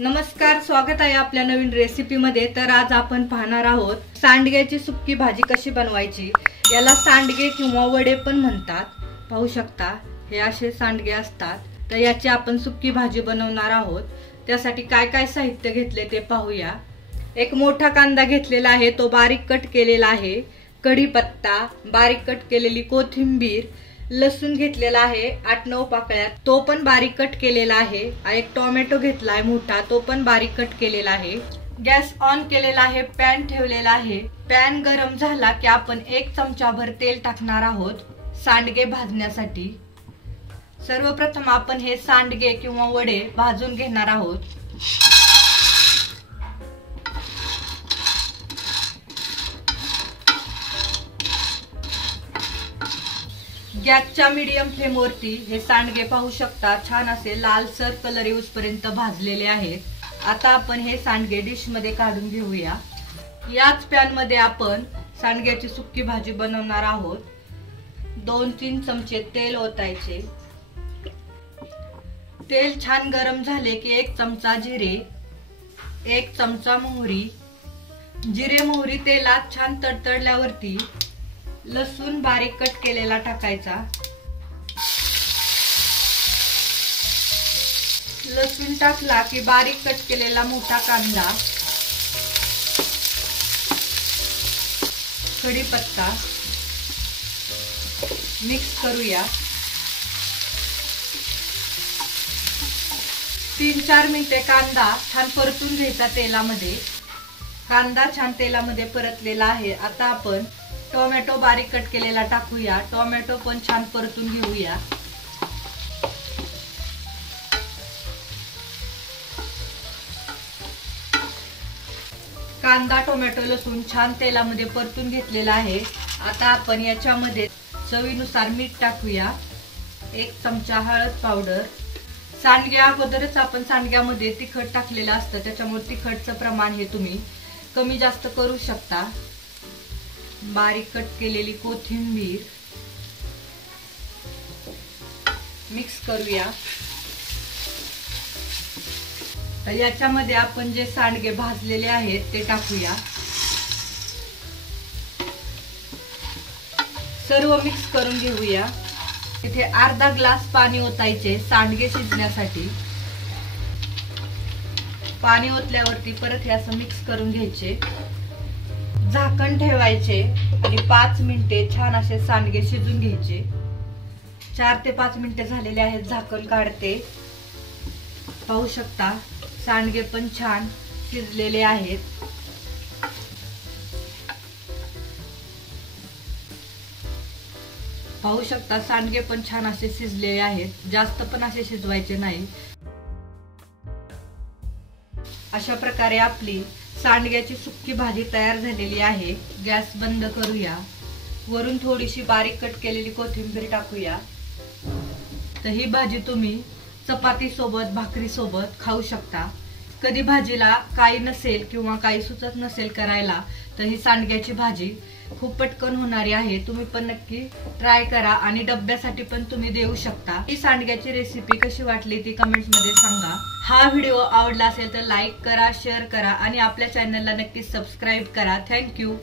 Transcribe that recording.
नमस्कार, स्वागत आहे आपल्या नवीन रेसिपी मध्ये। तर आज आपण पाहणार आहोत सांडग्याची सुक्की भाजी कशी बनवायची। याला सांडगे किंवा वडे पण म्हणतात। पाहू शकता हे असे सांडगे असतात। तर याची आपण सुक्की भाजी बनवणार आहोत। त्यासाठी काय काय साहित्य घेतले ते पाहूया। एक मोठा कांदा घेतलेला आहे, तो बारीक कट केलेला आहे। कढीपत्ता, बारीक कट केलेली कोथिंबीर, लसूण घेतलेला आहे 8-9 पाकळ्या, तो पण बारीक कट केलेला आहे। एक टोमॅटो घेतलाय मोठा, तो पण बारीक कट केलेला आहे। गॅस ऑन केलेला आहे, पॅन ठेवलेला आहे। पॅन गरम झाला की आपण 1 चमचाभर तेल टाकणार आहोत सांडगे भाजण्यासाठी। सर्वप्रथम आपण हे सांडगे किंवा वडे भाजून घेणार आहोत। गॅसच्या मीडियम फ्लेम वरती हे सांडगे पाहू शकता छान असे लालसर कलर येऊपर्यंत भाजलेले आहेत। आता आपण हे सांडगे डिश मध्ये काढून घेऊया। याच पॅन मध्ये आपण सांडग्याची सुक्की भाजी बनवणार आहोत। 2-3 चमचे तेल ओतायचे। तेल छान गरम झाले की 1 चमचा जिरे, 1 चमचा मोहरी। जिरे मोहरी तेलात छान तडतडल्यावरती लसूण बारीक कट केलेला टाकायचा। लसूण टाकला की बारीक कट केलेला मोठा कांदा, कढीपत्ता मिक्स करूया। 3-4 मिनिटे कांदा छान परतून घ्यायचा तेलामध्ये। कांदा छान तेलामध्ये परतलेला आहे। आता आपण टोमॅटो बारीक कट केलेला टाकूया। टोमॅटो पण छान परतून घेऊया। कांदा, टोमॅटो, लसूण छान तेलामध्ये परतून घेतलेला आहे। आता आपण याच्यामध्ये चवीनुसार मीठ टाकूया। 1 चमचा हळद पावडर। सांडग्या अगोदरच आपण सांडग्यामध्ये तिखट टाकलेलं असतं, त्याच्यामुळे तिखटचं प्रमाण हे तुम्ही कमी जास्त करू शकता। बारीक कट केलेली कोथिंबीर मिक्स करूया। तर याच्यामध्ये आपण जे सांडगे भाजलेले आहेत ते टाकूया। सर्व मिक्स करून घेऊया। इथे अर्धा ग्लास पाणी ओतायचे सांडगे शिजण्यासाठी। पाणी ओतल्यावरती परत हे असं मिक्स करून घ्यायचे। झाकण ठेवायचे आणि 5 मिनिटे छान असे सांडगे शिजून घ्यायचे। 4 ते 5 मिनिटे झालेले आहेत। झाकण काढते। पाहू शकता सांडगे पण छान शिजलेले आहेत। पाहू शकता सांडगे पण छान असे शिजलेले आहेत। जास्त पण असे शिजवायचे नाही। अशा प्रकारे आपली सांडग्याची सुक्की भाजी तयार झालेली आहे। गॅस बंद करूया। वरून थोडीशी बारीक कट केलेली कोथिंबीर टाकूया। तर ही भाजी तुम्ही चपाती सोबत, भाकरी सोबत खाऊ शकता। कधी भाजीला काही नसेल किंवा काही सुचत नसेल करायला, तर ही सांडग्याची भाजी खूप पटकन होणारी आहे। तुम्ही पण नक्की ट्राय करा आणि डब्यासाठी पण तुम्ही देऊ शकता। ही सांडग्याची रेसिपी कशी वाटली ती कमेंट्स मध्ये सांगा। हा व्हिडिओ आवडला असेल तर लाईक करा, शेअर करा आणि आपल्या चॅनलला नक्की सबस्क्राईब करा। थँक्यू।